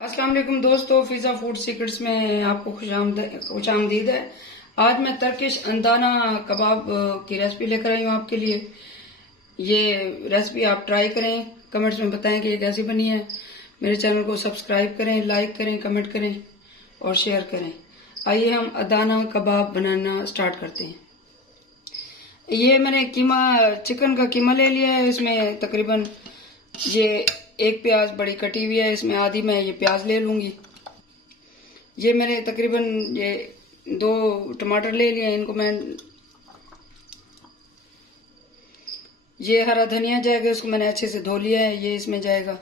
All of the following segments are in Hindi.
अस्सलाम वालेकुम दोस्तों, फिजा फूड सीक्रेट्स में आपको खुशामदीद है। आज मैं टर्किश अंदाना कबाब की रेसिपी लेकर आई हूँ आपके लिए। ये रेसिपी आप ट्राई करें, कमेंट्स में बताएं कि ये कैसी बनी है। मेरे चैनल को सब्सक्राइब करें, लाइक करें, कमेंट करें और शेयर करें। आइए हम अदाना कबाब बनाना स्टार्ट करते हैं। ये मैंने चिकन का कीमा ले लिया है। इसमें तकरीबन ये एक प्याज बड़ी कटी हुई है, इसमें आधी मैं ये प्याज ले लूंगी। ये मैंने तकरीबन ये 2 टमाटर ले लिए, इनको मैं ये हरा धनिया जाएगा, उसको मैंने अच्छे से धो लिया है, ये इसमें जाएगा।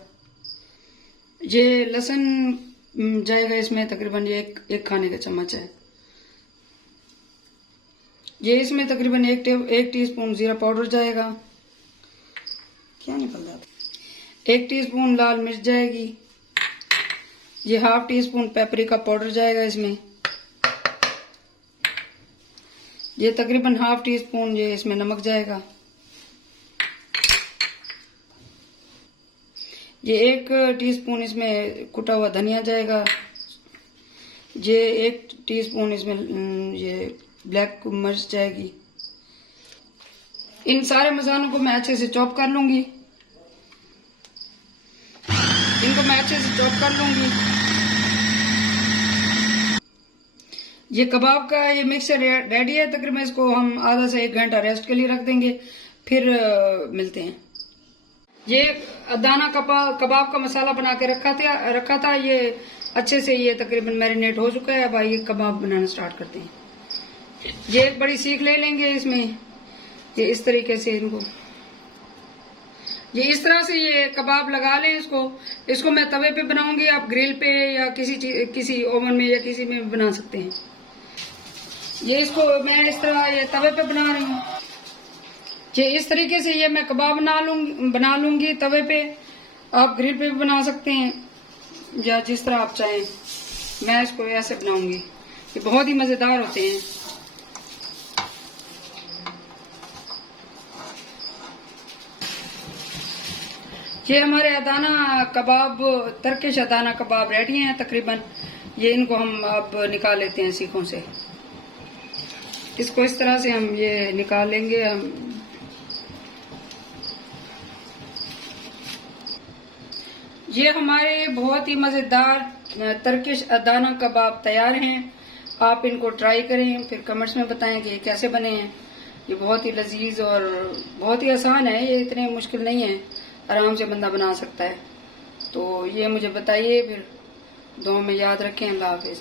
ये लहसुन जाएगा इसमें तकरीबन ये एक खाने का चम्मच है। ये इसमें तकरीबन एक टीस्पून जीरा पाउडर जाएगा। क्या निकल रहा था? 1 टीस्पून लाल मिर्च जाएगी। ये ½ टीस्पून पेपरिका पाउडर जाएगा इसमें। ये तकरीबन ½ टीस्पून ये इसमें नमक जाएगा। ये 1 टीस्पून इसमें कुटा हुआ धनिया जाएगा। ये 1 टीस्पून इसमें ये ब्लैक मिर्च जाएगी। इन सारे मसालों को मैं अच्छे से चॉप कर लूंगी। इनको मैं अच्छे से चॉप कर लूंगी। ये कबाब का ये मिक्सर रेडी है। तकरीबन इसको हम आधा से 1 घंटा रेस्ट के लिए रख देंगे, फिर मिलते हैं। ये अदाना कबाब का मसाला बना के रखा था। ये अच्छे से ये तकरीबन मैरिनेट हो चुका है। अब आइए कबाब बनाना स्टार्ट करते हैं। ये एक बड़ी सीख ले लेंगे इसमें। ये इस तरीके से इनको ये इस तरह से ये कबाब लगा लें। इसको मैं तवे पे बनाऊंगी, आप ग्रिल पे या किसी ओवन में या किसी में बना सकते हैं। ये इसको मैं इस तरह ये तवे पे बना रही हूँ। ये इस तरीके से ये मैं कबाब बना लूंगी तवे पे। आप ग्रिल पे भी बना सकते हैं या जिस तरह आप चाहें। मैं इसको ऐसे बनाऊंगी। ये बहुत ही मजेदार होते हैं। ये हमारे अदाना कबाब, टर्किश अदाना कबाब रेडी हैं तकरीबन। ये इनको हम अब निकाल लेते हैं सीखों से। इसको इस तरह से हम ये निकाल लेंगे। ये हमारे बहुत ही मजेदार टर्किश अदाना कबाब तैयार हैं। आप इनको ट्राई करें, फिर कमेंट्स में बताएं कि ये कैसे बने हैं। ये बहुत ही लजीज और बहुत ही आसान है। ये इतने मुश्किल नहीं है, आराम से बंदा बना सकता है। तो ये मुझे बताइए, फिर दुआ में याद रखें। अल्लाह हाफिज।